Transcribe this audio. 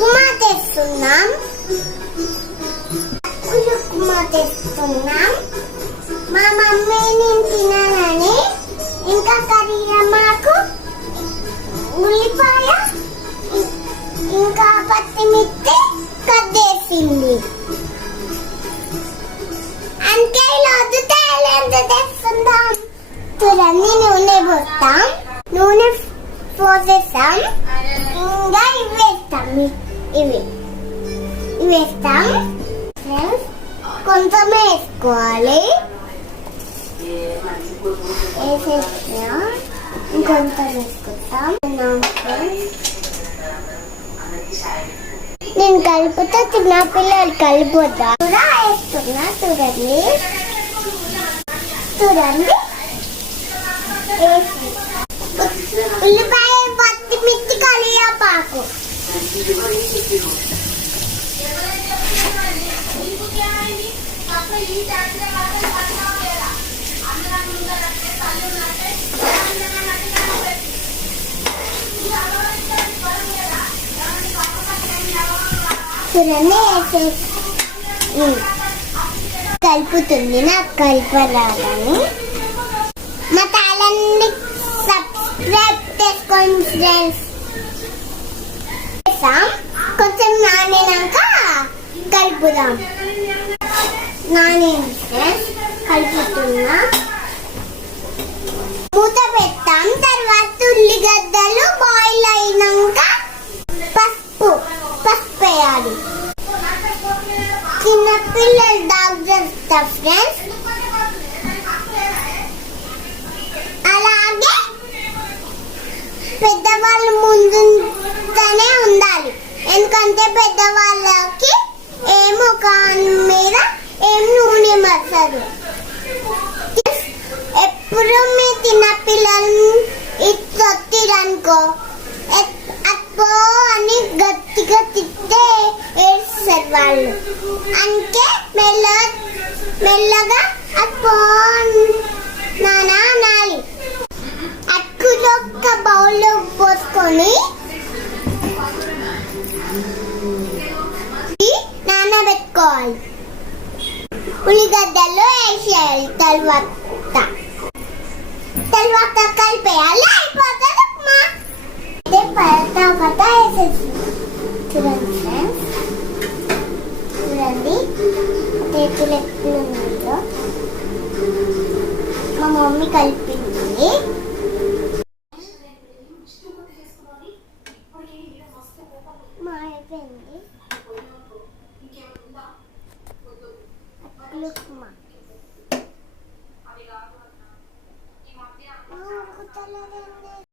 ఉప్మా తెస్తున్నాం. ఉప్మా తెస్తున్నాం. మా మమ్మీ నేను తినాలని ఇంకా కర్రీమాకు ఉల్లిపాయ ఇంకా పచ్చిమిర్చి కట్ చేసింది. అంటే ఈరోజు తాలింపు తెస్తుందాం. చూడండి, నూనె పోస్తాం. నూనె పోసేస్తాం. ఇంకా ఇవి వేస్తాం. ఇవి వేస్తాం. కొంచెం వేసుకోవాలి. వేసేసిన ఇంకొంచెం వేసుకుంటాం. నేను కలుపుతా, చిన్నపిల్లలు కలుపుతా కూడా వేస్తున్నా. చూడండి ఉల్లిపాయ పచ్చిమిర్చి కరివేపాకు చూడండి కలుపుతుంది. నాకు కలపరాదని మా ఛానల్ని సబ్స్క్రైబ్ చేసుకోండి ఫ్రెండ్స్. కొంచెం నానినాక కలుపుదాం. నానింది ఫ్రెండ్స్, కలుపుతున్నా. మూత పెట్టాం. తర్వాత ఉల్లిగడ్డలు బాయిల్ అయినాక పసుపు వేయాలి. చిన్నపిల్లలు డాక్టర్ ఫ్రెండ్స్. అలాగే పెద్దవాళ్ళు ముందునే ఉండాలి. ఎందుకంటే పెద్దవాళ్ళకి ఏమో కాని మీద ఏం నూనె మరసదు. ఎప్పుడు మీ చిన్నపిల్లలు ఇచ్చొత్తిరనుకో అప్పో అని గట్టిగా తిట్టే ఏడ్స్తారు వాళ్ళు. అంటే మెల్లగా అప్పో నానా అనాలి. అక్కులో ఒక బౌల్లో పోసుకొని నానబెట్టుకోవాలి. ఉల్లిగడ్డలు వేసేయాలి. తర్వాత కలిపేయాలి. అయిపోతుంది ఉప్మా. తర్వాత వేసేసి చూడండి ఫ్రెండ్స్. చూడండి చేతులు ఎట్లున్నాయో మా మమ్మీ కలిపింది. అయిపోయింది ఉప్మా.